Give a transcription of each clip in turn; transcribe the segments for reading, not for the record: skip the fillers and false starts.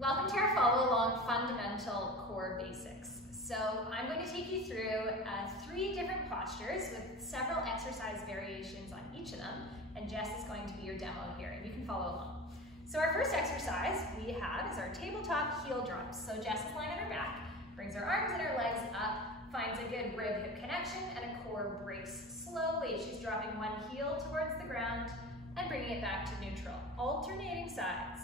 Welcome to our follow along fundamental core basics. So I'm going to take you through 3 different postures with several exercise variations on each of them, and Jess is going to be your demo here, and you can follow along. So our first exercise we have is our tabletop heel drops. So Jess is lying on her back, brings her arms and her legs up, finds a good rib-hip connection and a core brace. Slowly, she's dropping one heel towards the ground and bringing it back to neutral, alternating sides.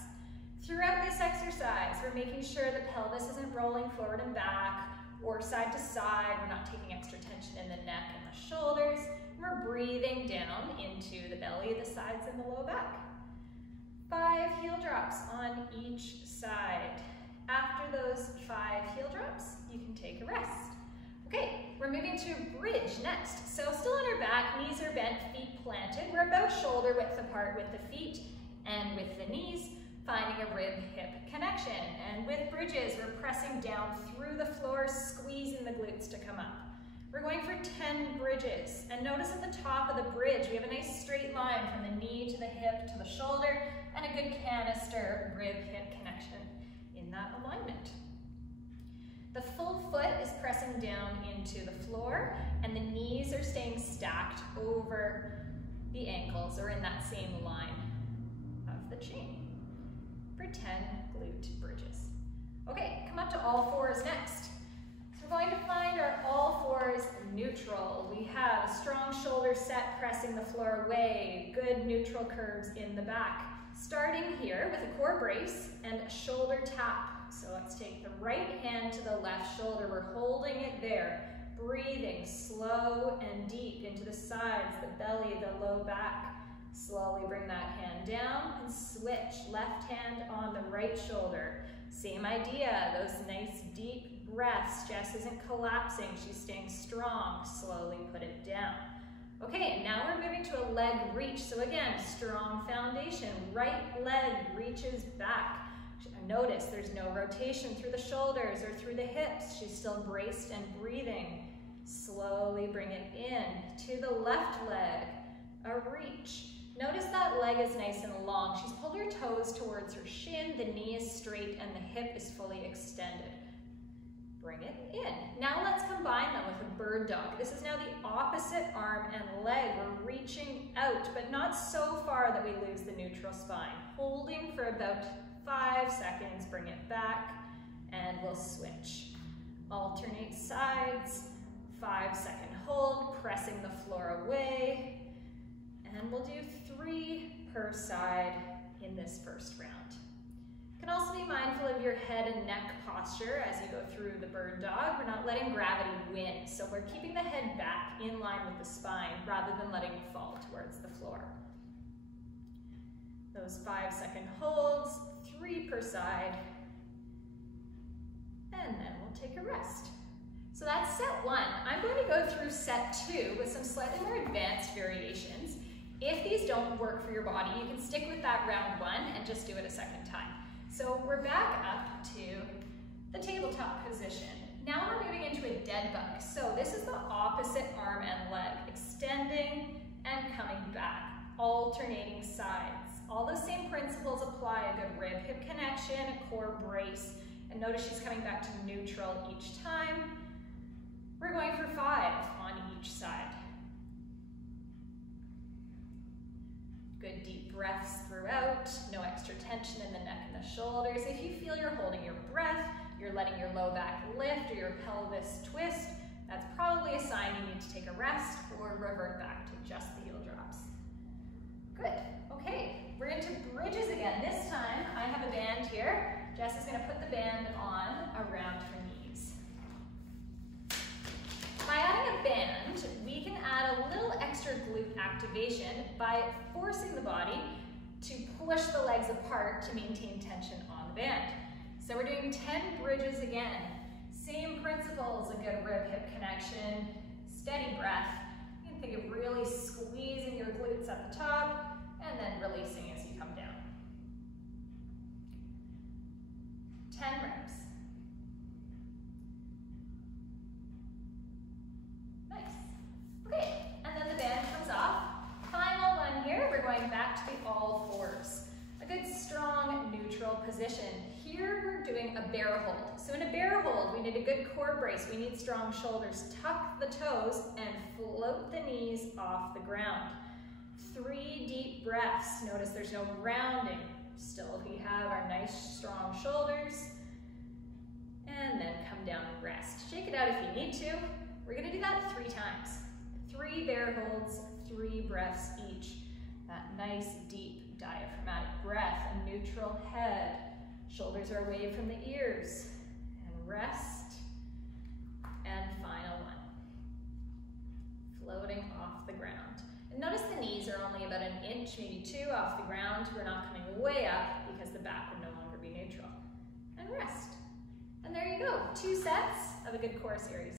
Throughout this exercise, we're making sure the pelvis isn't rolling forward and back or side to side. We're not taking extra tension in the neck and the shoulders. We're breathing down into the belly, the sides, and the low back. 5 heel drops on each side. After those 5 heel drops, you can take a rest. Okay, we're moving to bridge next. So still on our back, knees are bent, feet planted. We're about shoulder width apart with the feet and with the knees, finding a rib-hip connection. And with bridges, we're pressing down through the floor, squeezing the glutes to come up. We're going for 10 bridges. And notice at the top of the bridge, we have a nice straight line from the knee to the hip to the shoulder, and a good canister rib-hip connection in that alignment. The full foot is pressing down into the floor, and the knees are staying stacked over the ankles or in that same line of the chain. For 10 glute bridges. Okay, come up to all fours next. So we're going to find our all fours neutral. We have a strong shoulder set pressing the floor away, good neutral curves in the back. Starting here with a core brace and a shoulder tap. So let's take the right hand to the left shoulder. We're holding it there. Breathing slow and deep into the sides, the belly, the low back. Slowly bring that hand down and switch. Left hand on the right shoulder. Same idea, those nice deep breaths. Jess isn't collapsing, she's staying strong. Slowly put it down. Okay, and now we're moving to a leg reach. So again, strong foundation. Right leg reaches back. Notice there's no rotation through the shoulders or through the hips. She's still braced and breathing. Slowly bring it in to the left leg, a reach. Notice that leg is nice and long. She's pulled her toes towards her shin, the knee is straight, and the hip is fully extended. Bring it in. Now let's combine them with a bird dog. This is now the opposite arm and leg. We're reaching out, but not so far that we lose the neutral spine. Holding for about 5 seconds, bring it back, and we'll switch. Alternate sides, 5-second hold, pressing the floor away, and we'll do 3 per side in this first round. You can also be mindful of your head and neck posture as you go through the bird dog. We're not letting gravity win, so we're keeping the head back in line with the spine rather than letting it fall towards the floor. Those 5-second holds, 3 per side, and then we'll take a rest. So that's set 1. I'm going to go through set 2 with some slightly more advanced variations. If these don't work for your body, you can stick with that round 1 and just do it a second time. So we're back up to the tabletop position. Now we're moving into a dead bug. So this is the opposite arm and leg, extending and coming back, alternating sides. All those same principles apply, a good rib-hip connection, a core brace, and notice she's coming back to neutral each time. We're going for 5 on each side. Good deep breaths throughout, no extra tension in the neck and the shoulders. If you feel you're holding your breath, you're letting your low back lift or your pelvis twist, that's probably a sign you need to take a rest or revert back to just the heel drops. Good, okay, we're into bridges again. This time I have a band here. Jess is gonna put the band on around her knees. By adding a band, we can add a little extra glute activation by forcing the body to push the legs apart to maintain tension on the band. So we're doing 10 bridges again. Same principles, a good rib-hip connection, steady breath. You can think of really squeezing your glutes at the top and then releasing as you come down. 10 reps. Okay, and then the band comes off. Final one here, we're going back to the all fours. A good strong neutral position. Here here we're doing a bear hold. So in a bear hold, we need a good core brace. We need strong shoulders. Tuck the toes and float the knees off the ground. 3 deep breaths. Notice there's no rounding. Still, we have our nice strong shoulders. And then come down and rest. Shake it out if you need to. We're gonna do that 3 times. 3 bear holds, 3 breaths each. That nice deep diaphragmatic breath, a neutral head. Shoulders are away from the ears. And rest. And final one. Floating off the ground. And notice the knees are only about 1 inch, maybe 2 off the ground. We're not coming way up because the back would no longer be neutral. And rest. And there you go, 2 sets of a good core series.